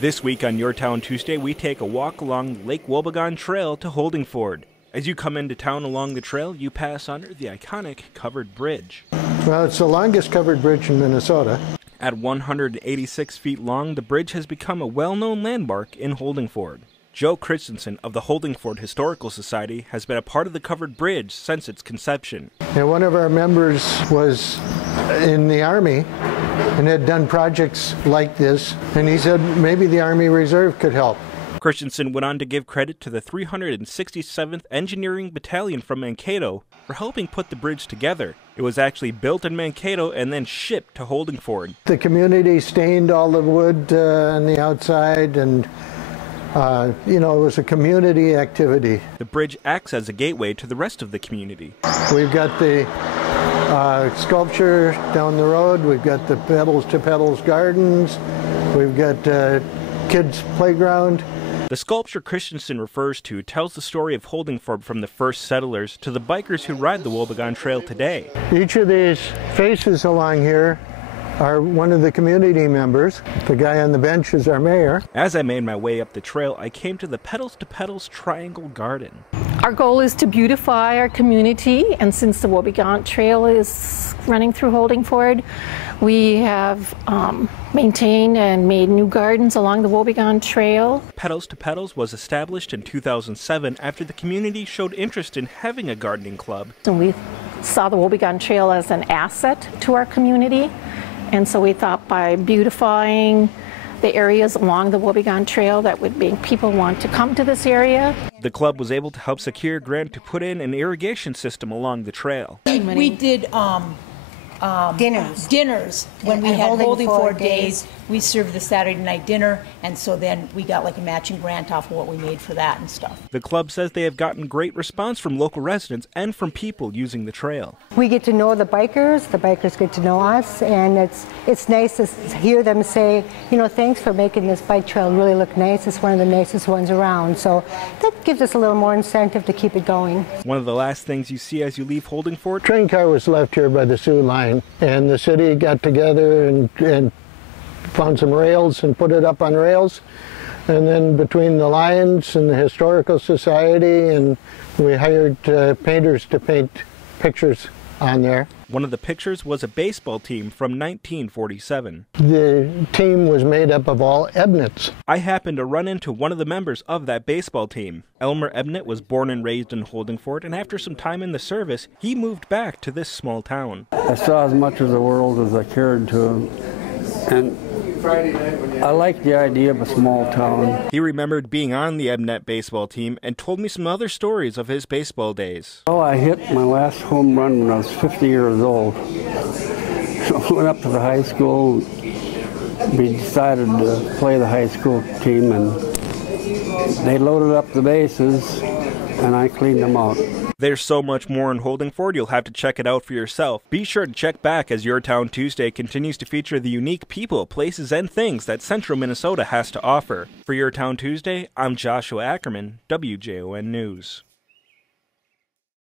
This week on Your Town Tuesday, we take a walk along Lake Wobegon Trail to Holdingford. As you come into town along the trail, you pass under the iconic covered bridge. Well, it's the longest covered bridge in Minnesota. At 186 feet long, the bridge has become a well-known landmark in Holdingford. Joe Christensen of the Holdingford Historical Society has been a part of the covered bridge since its conception. And one of our members was in the Army and had done projects like this, and he said maybe the Army Reserve could help. Christensen went on to give credit to the 367th Engineering Battalion from Mankato for helping put the bridge together. It was actually built in Mankato and then shipped to Holdingford. The community stained all the wood on the outside, and it was a community activity. The bridge acts as a gateway to the rest of the community. We've got the sculpture down the road, we've got the Petals to Petals Gardens, we've got kids' playground. The sculpture Christensen refers to tells the story of Holdingford from the first settlers to the bikers who ride the Wobegon Trail today. Each of these faces along here are one of the community members. The guy on the bench is our mayor. As I made my way up the trail, I came to the Petals to Petals Triangle Garden. Our goal is to beautify our community, and since the Wobegon Trail is running through Holdingford, we have maintained and made new gardens along the Wobegon Trail. Petals to Petals was established in 2007 after the community showed interest in having a gardening club. And we saw the Wobegon Trail as an asset to our community, and so we thought by beautifying the areas along the Wobegon Trail that would make people want to come to this area. The club was able to help secure a grant to put in an irrigation system along the trail. We did dinners when we had Holdingford days. We served the Saturday night dinner, and so then we got like a matching grant off of what we made for that and stuff. The club says they have gotten great response from local residents and from people using the trail. We get to know the bikers get to know us, and it's nice to hear them say, thanks for making this bike trail really look nice. It's one of the nicest ones around. So that gives us a little more incentive to keep it going. One of the last things you see as you leave Holdingford? Train car was left here by the Sioux line, and the city got together and found some rails and put it up on rails, and then between the Lions and the Historical Society, and we hired painters to paint pictures on there. One of the pictures was a baseball team from 1947. The team was made up of all Ebnets. I happened to run into one of the members of that baseball team. Elmer Ebnet was born and raised in Holdingford, and after some time in the service, he moved back to this small town. I saw as much of the world as I cared to, and I like the idea of a small town. He remembered being on the Ebnet baseball team and told me some other stories of his baseball days. Oh, I hit my last home run when I was 50 years old. So I went up to the high school. We decided to play the high school team, and they loaded up the bases, and I cleaned them out. There's so much more in Holdingford, you'll have to check it out for yourself. Be sure to check back as Your Town Tuesday continues to feature the unique people, places, and things that Central Minnesota has to offer. For Your Town Tuesday, I'm Joshua Ackerman, WJON News.